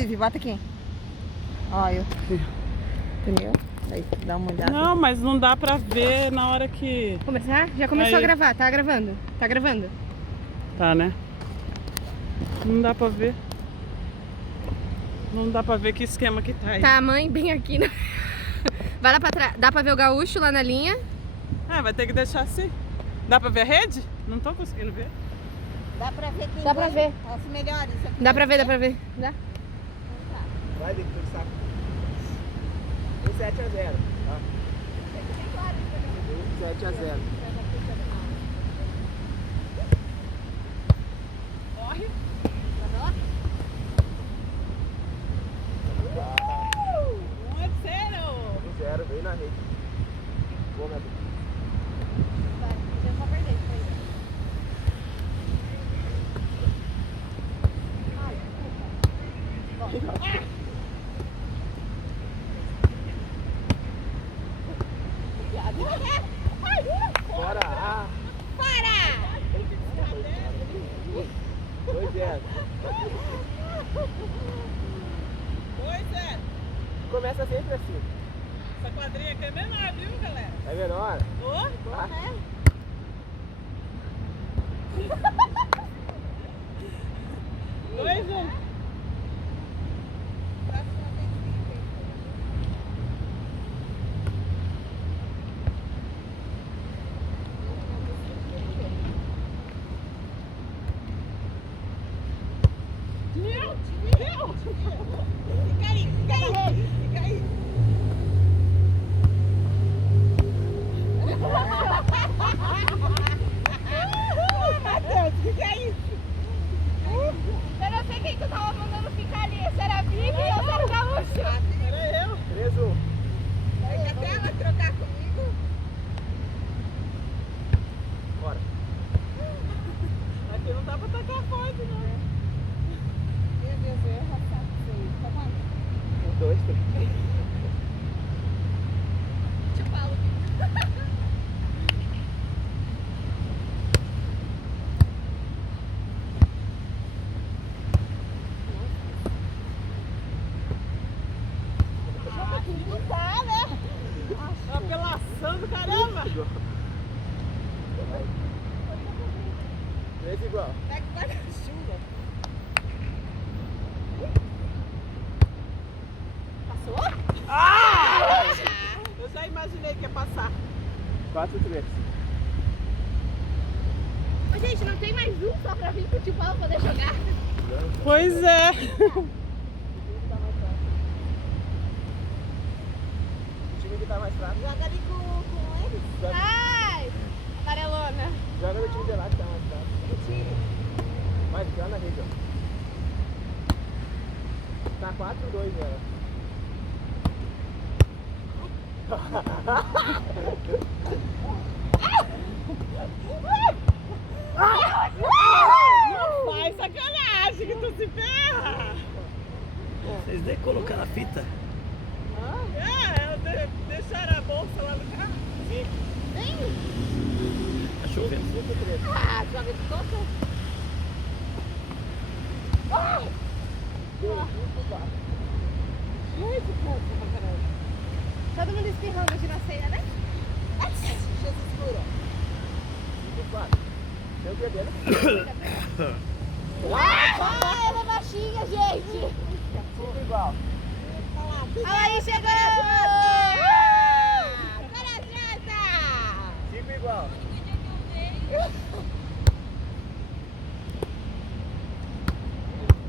Bota aqui. Ó, eu. Entendeu? Aí, dá uma olhada. Não, mas não dá pra ver na hora que... Começar? Já começou Aí. a gravar, tá gravando? Tá gravando? Tá, né? Não dá pra ver. Não dá pra ver que esquema que tá aí. Tá a mãe bem aqui, né? Vai lá pra trás. Dá pra ver o gaúcho lá na linha? Ah, vai ter que deixar assim. Dá pra ver a rede? Não tô conseguindo ver. Dá pra ver quem Dá pra ver. Os melhores. Dá pra ver, dá pra ver. Dá? Vai, Victor, saco. 7-0. Tá? 7-0. Corre. 1-0, veio na rede. Boa, meu Deus. Eu só perder isso aí. Bora! Ah. Para! 2-0. 2-0. Começa sempre assim. Essa quadrinha aqui é menor, viu, galera? É menor? Ô, Ah. 2-1. Eu não sei quem tu tava mandando ficar ali. Se era a Vivi ou se era o gaúcho. Era eu. 3-1. Vai até ela trocar comigo. Bora. Aqui não dá pra tacar forte, não. Meu Deus, eu ia arrastar com isso aí. Tá bom? 2, 3. Deixa eu falar. Não tá, né? Uma apelação do caramba. 3 igual. Pega o guarda-chuva. Passou? Ah! Eu já imaginei que ia passar. 4-3. Ô, gente, não tem mais um só pra vir pro futebol poder jogar? Pois é. O time que tá mais fraco. Joga ali com eles. Ai! Amarelona. Joga no time de lá que tá mais fraco. Vai, fica lá na rede, ó. Tá 4-2, ela. Faz sacanagem que tu se ferra. Vocês nem colocaram a fita? Deixaram a bolsa lá no carro. Tá chovendo. 5-3. Ah, joga de toca. Todo mundo espirrando de na ceia, né? Jesus cura. 5-4. Tem o que dele? Ah, ela é baixinha, gente. 5 igual. Olha aí, chegou! Corajosa! 5 igual.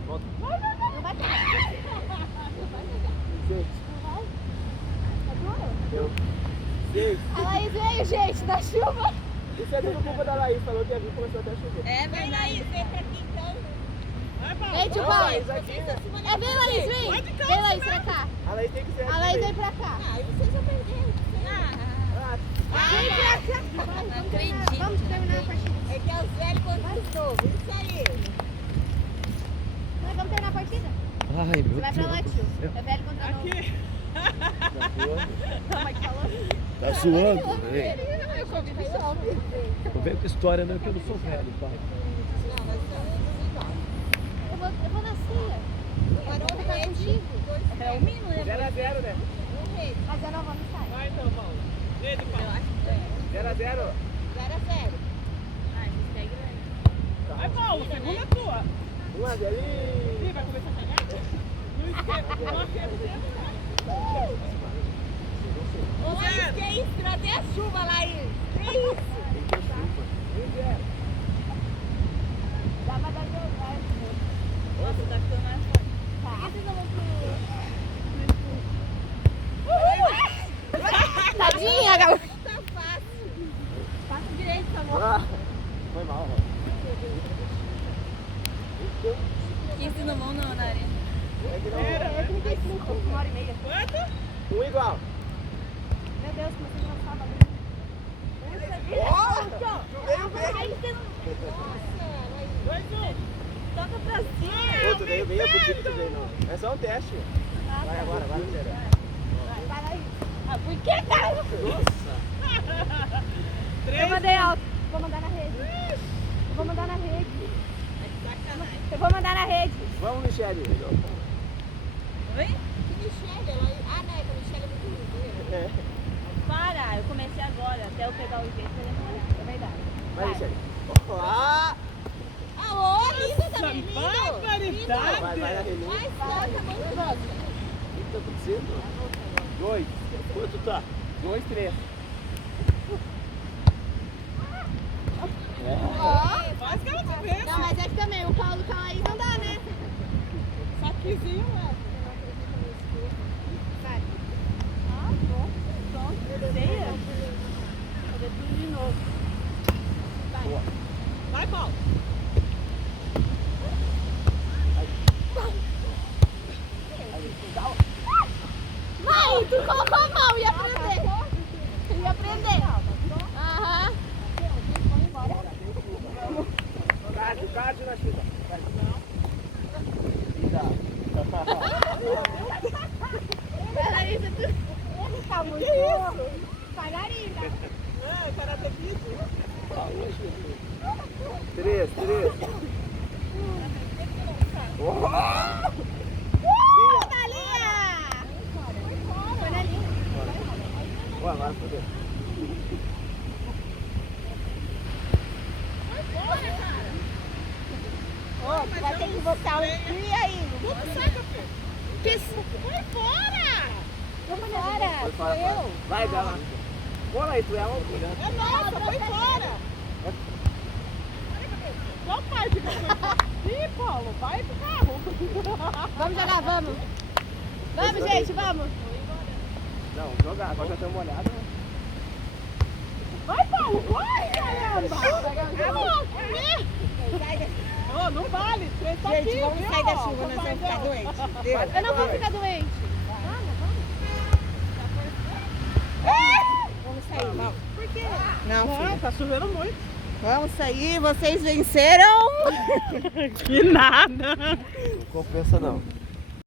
Volta. Não vai pegar. 6. Deu. 6. A Laís veio, gente, da chuva. Isso é tudo culpa da Laís. Falou que ia vir e começou até a chover. É, vem Laís, vem pra aqui então. Vai, Paulo. Vem, tio Não, Paulo. Laís, aqui, né? É, vem, Laís, vem. Vai de calça Vem, Laís, mesmo. pra cá. A Laís tem que ser A aqui. Laís vem. vem pra cá. Ah, aí vocês já perderam. Vem pra cá. Vamos terminar a partida. É que é os velhos contra os novos. Isso aí. Vamos terminar a partida? Ai, meu Você vai pra lá, Deus. tio. É velho contra novo. Aqui. Como é que falou? Tá zoando, velho. Eu convido só. Não vem com história não, que eu não sou velho, pai. Não, mas são igual. Eu vou na ceia. Agora um rede. É o mínimo, né? 0 a 0, né? Um rede. A 19 não sai. Vai então, Paulo. Rede, Paulo. 0 a 0. 0 a 0. Vai, Paulo. Segunda é tua. 1 a 0. Ih, vai começar a cagar? Não esquece. Não esquece. Olha, que isso? Tirou até a chuva lá, isso. Que isso? 1 a 0. Dá pra dar meu lugar. Nossa, tá ficando mais forte. Por que vocês não vão pro... Tadinha, galera. Tá fácil. Passa direito, por favor. Ah, foi mal, ó. Que vocês não vão na arena. É que não. Era, 35, 1h30. Quanto? 1 igual. Meu Deus, como vocês não sabem. Veio bem. Nossa, 2-1. Toca pra cima. Outro veio bem, é contigo que tu veio, não. É só um teste. Vai agora, vai, Zé. Vai aí. Ah, por que, cara? Nossa. Eu mandei alto. Vou mandar na rede. Eu vou mandar na rede. Eu vou mandar na rede. Vamos, Michele. Oi? que Michele, ela... Ah, né, que a Michele é muito ligeira. É. Para, eu comecei agora. Até eu pegar o jeito, eu demorar. É verdade. Vai, Michele. Ah! Ah, ô, lindo também, lindo. Barbaridade. Vai na relinha. Ai, tá muito bom. O que tá acontecendo? 2. Quanto tá? 2, 3. Quase que ela te vê. Não, mas é que também o Paulo tá aí, não dá, né? Saquezinho, né? Ah, bom. Pronto. Ceia. Fazer tudo de novo. Vai, Paulo. Mãe, tu colocou a mão, ia aprender. Ia aprender. Aham. Cádio na chuva. Vai. Peraí, você tá muito bailarina. É, Karate Kid. 3. Thalia! Foi na linha. Ó, agora fodeu. Ô, vai ter que botar um fio aí. Que foi fora! Vamos fora. Foi fora. Vai, Bela. Bola aí, tu é um. É nossa, foi fora. Qual parte que foi? Ih, Paulo, vai pro carro. Vamos jogar, vamos. Vamos, gente, vamos. Não, jogar. Agora já estamos molhados. Vai, Paulo, vai, caramba. Ô, não vale. Três tá Gente, aqui, vamos viu? sair da chuva, nós vamos ficar doentes. Eu não vou ficar doente. Vamos sair, vamos. Por quê? Não, Não, filha. tá chovendo muito. Vamos sair, vocês venceram. Que nada. Não compensa não.